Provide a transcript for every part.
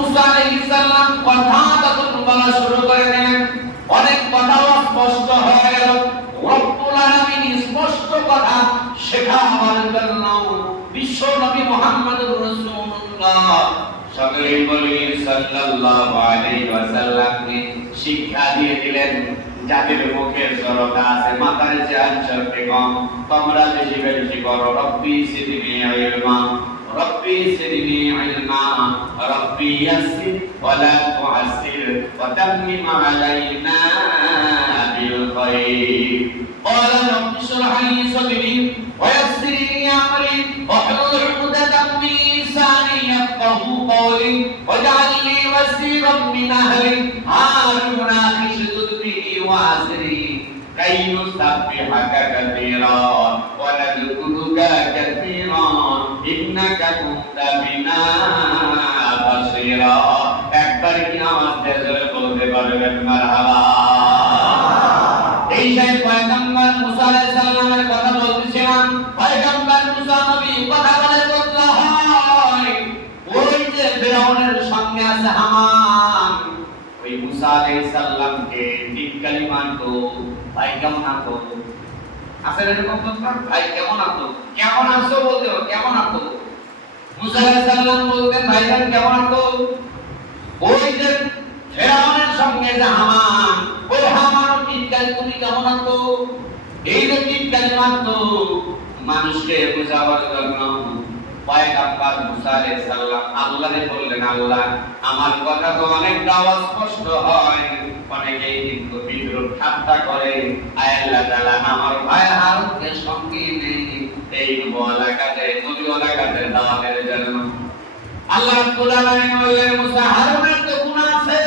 মুসা আলাইহিস সালাম কথা তখন বলা শুরু করে দিলেন। অনেক কথা স্পষ্ট হয়ে গেল। রব্বুল আলামিন স্পষ্ট কথা শেখাবার জন্য বিশ্ব নবী মুহাম্মদুর রাসূলুল্লাহ সকলেই বলি সাল্লাল্লাহু আলাইহি ওয়াসাল্লামকে শিক্ষা দিয়ে দিলেন। যাদের মুখের জড়তা আছে, মাথার যে আঞ্চলকে কম, তোমরা বেশি বেশি করো রব্বি সিদনি ইলমা, রব্বি সিদনি ইলমা, রব্বি ইয়াসসির ওয়া লা তুআসসির ওয়া তাম্মিম আলাইনা বিল খায়র। قال رب اشرح لي صدري ويسر لي امري واحلل عقدة من لساني يفقهوا قولي واجعل لي وزيرا من اهلي هارون اخي اشدد به وازري كي نسبحك كثيرا ونذكرك كثيرا انك كنت بنا بصيرا। একবার কি আওয়াজ দিয়ে বলতে পারবেন মারহাবা? এই সেই পয়গম্বর মুসা আলাইহিস সালামের কথা বলতেছিলাম। পয়গম্বর মুসা নবী কথা বলে বলতে হয়, ওই যে ফিরাউনের সঙ্গে আছে হামান, ওই মুসা আলাইহিস সালামকে ঠিক কালিমা তো ভাই কেমন আছো, আসলে এরকম বলতাম ভাই কেমন আছো, কেমন আছো বলতে হবে, কেমন আছো। মুসা আলাইহিস সালাম বলতেন ভাইজান কেমন আছো। ওই যে ফিরাউনের সঙ্গে যে হামান, ওই হামান তুমি কেমন আছো, এই যে তিনটাই মাত্র মানুষকে বোঝাবার জন্য পয়গম্বর মুসা আলাইহিস সালাম আল্লাহকে বললেন, আল্লাহ আমার কথা তো অনেকটা অস্পষ্ট হয়, অনেকেই কিন্তু বিদ্রুপ ঠাট্টা করে, আয় আল্লাহ তাআলা আমার ভাই হারুনকে সঙ্গে নেই এই এলাকাতে নবী এলাকাতে দাওয়াতের জন্য। আল্লাহ রাব্বুল আলামিন বললেন মুসা হারুনের তো গুনাহ আছে।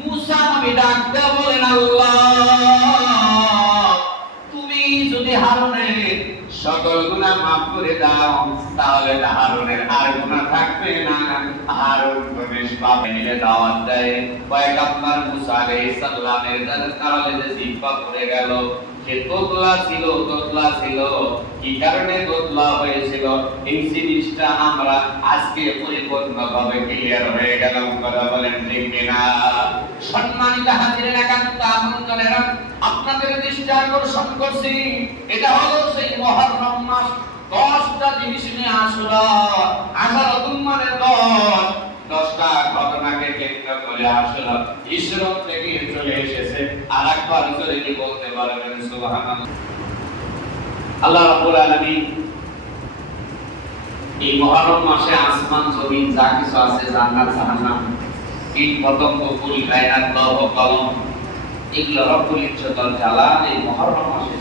মুসা নবী ডাকতে বলেন, আল্লাহ তুমি যদি হারুনের সকল গুনাহ maaf করে দাও তাহলে হারুনের আর গুনাহ থাকবে না। হারুন তো নিষ্পাপ মিলে দাওয়াত দেয়। পয়গম্বর মুসা আলাইহিস সালামের কারণে যে জিহ্বা পড়ে গেল, সে তোতলা ছিল। কি কারণে তোতলা হয়েছিল এই জিনিসটা আমরা আজকে পরিপূর্ণভাবে ক্লিয়ার হয়ে গেল। কথা বলেন ঠিক কিনা? সম্মানিত হাজিরিন, একান্ত আমন্ত্রণেরা আপনাদের দৃষ্টি আকর্ষণ করছি, এটা হলো সেই মুহররম মাস। 10টা জিনিস নিয়ে আশুরা, আশারাতুন মানে 10টা ঘটনাকে কেন্দ্র করে আশুরা ইসরাত থেকে চলে এসেছে। আরেকবার জোরে কি বলতে পারবেন সুবহানাল্লাহ। আল্লাহ রাব্বুল আলামিন এই মুহররম মাসে আসমান জমিন যা কিছু আছে, জান্নাত জাহান্নাম, কীট পতঙ্গ ফুল কায়নাত লৌহ কলম, এগুলো রব্বুল ইজ্জতুল জালাল এই মুহররম মাসে